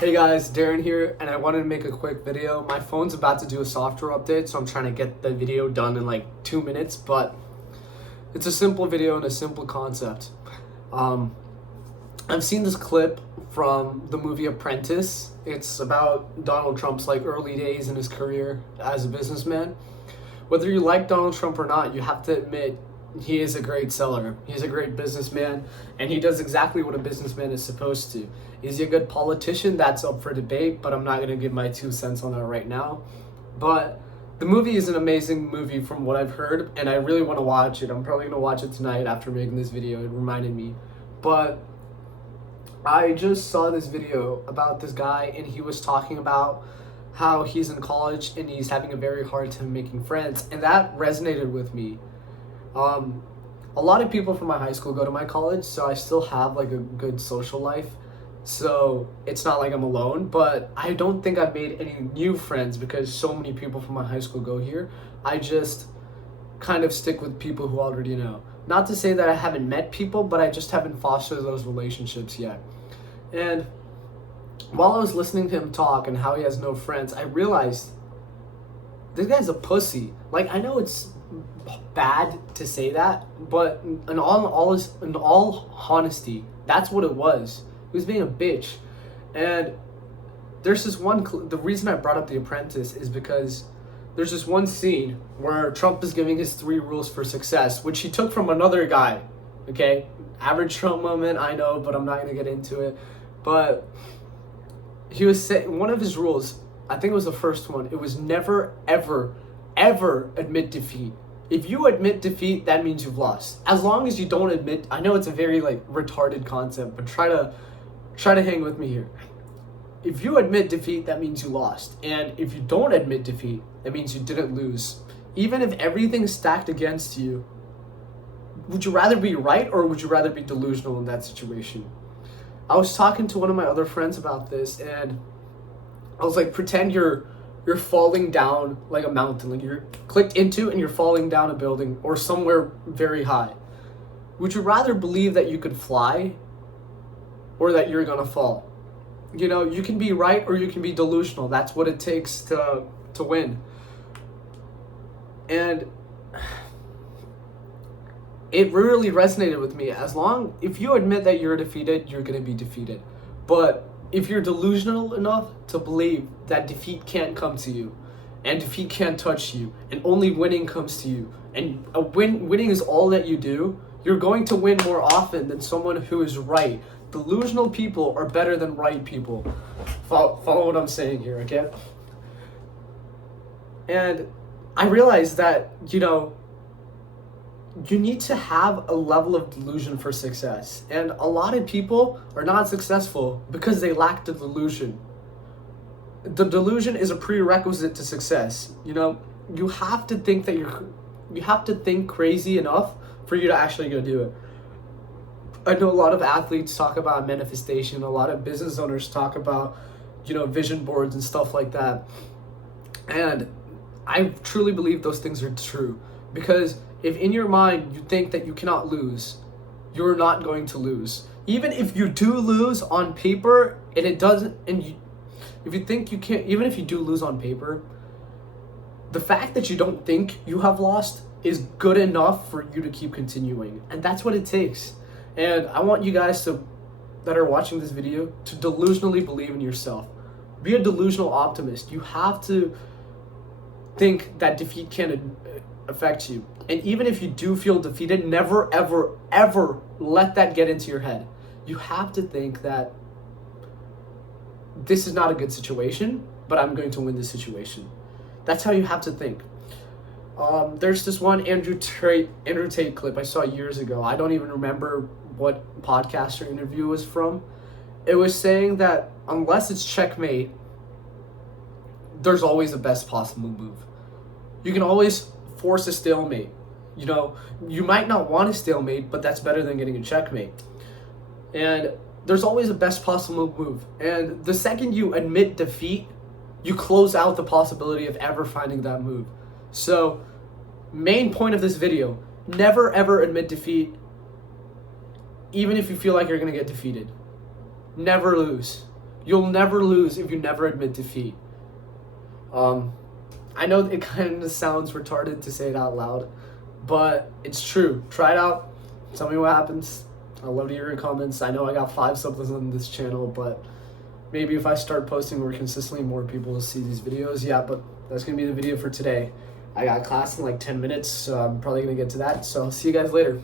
Hey guys, Darren here, and I wanted to make a quick video. My phone's about to do a software update, so I'm trying to get the video done in like 2 minutes, but it's a simple video and a simple concept. Um, I've seen this clip from the movie Apprentice. It's about Donald Trump's like early days in his career as a businessman. Whether you like Donald Trump or not, you have to admit he is a great seller. He's a great businessman, and he does exactly what a businessman is supposed to. Is he a good politician? That's up for debate, but I'm not going to give my 2 cents on that right now. But the movie is an amazing movie from what I've heard, and I really want to watch it. I'm probably going to watch it tonight after making this video. It reminded me. But I just saw this video about this guy, and he was talking about how he's in college and he's having a very hard time making friends, and that resonated with me. A lot of people from my high school go to my college, so I still have like a good social life. So it's not like I'm alone, but I don't think I've made any new friends because so many people from my high school go here. I just kind of stick with people who already know. Not to say that I haven't met people, but I just haven't fostered those relationships yet. And while I was listening to him talk and how he has no friends, I realized this guy's a pussy. Like, I know it's bad to say that, but in all honesty, that's what it was. He was being a bitch. And there's this the reason I brought up The Apprentice is because there's this one scene where Trump is giving his 3 rules for success, which he took from another guy. Okay, average Trump moment, I know, but I'm not gonna get into it. But he was saying one of his rules, I think it was the first one, it was never ever admit defeat. If you admit defeat, that means you've lost. As long as you don't admit, I know it's a very like retarded concept, but try to hang with me here. If you admit defeat, that means you lost. And if you don't admit defeat, that means you didn't lose. Even if everything's stacked against you, would you rather be right or would you rather be delusional in that situation? I was talking to one of my other friends about this, and I was like, pretend you're falling down like a mountain, like you're clicked into and you're falling down a building or somewhere very high. Would you rather believe that you could fly or that you're gonna fall? You know, you can be right or you can be delusional. That's what it takes to win. And it really resonated with me. If you admit that you're defeated, you're gonna be defeated. But if you're delusional enough to believe that defeat can't come to you, and defeat can't touch you, and only winning comes to you, and winning is all that you do, you're going to win more often than someone who is right. Delusional people are better than right people. Follow what I'm saying here, okay? And I realized that, you need to have a level of delusion for success. And a lot of people are not successful because they lack the delusion. The delusion is a prerequisite to success. You have to think that you have to think crazy enough for you to actually go do it. I know a lot of athletes talk about manifestation. A lot of business owners talk about, vision boards and stuff like that. And I truly believe those things are true, because if in your mind you think that you cannot lose, you're not going to lose. Even if you do lose on paper and it doesn't, if you think you can't, even if you do lose on paper, the fact that you don't think you have lost is good enough for you to keep continuing. And that's what it takes. And I want you guys that are watching this video to delusionally believe in yourself. Be a delusional optimist. You have to think that defeat can't affect you. And even if you do feel defeated, never, ever let that get into your head. You have to think that this is not a good situation, but I'm going to win this situation. That's how you have to think. There's this one Andrew Tate clip I saw years ago. I don't even remember what podcast or interview it was from. It was saying that unless it's checkmate, there's always the best possible move. You can always force a stalemate. You might not want a stalemate, but that's better than getting a checkmate. And there's always a best possible move. And the second you admit defeat, you close out the possibility of ever finding that move. So, main point of this video, never ever admit defeat, even if you feel like you're going to get defeated. Never lose. You'll never lose if you never admit defeat. I know it kind of sounds retarded to say it out loud, but it's true. Try it out. Tell me what happens. I'd love to hear your comments. I know I got 5 subs on this channel, but maybe if I start posting more consistently, more people will see these videos. Yeah, but that's going to be the video for today. I got class in like 10 minutes, so I'm probably going to get to that. So I'll see you guys later.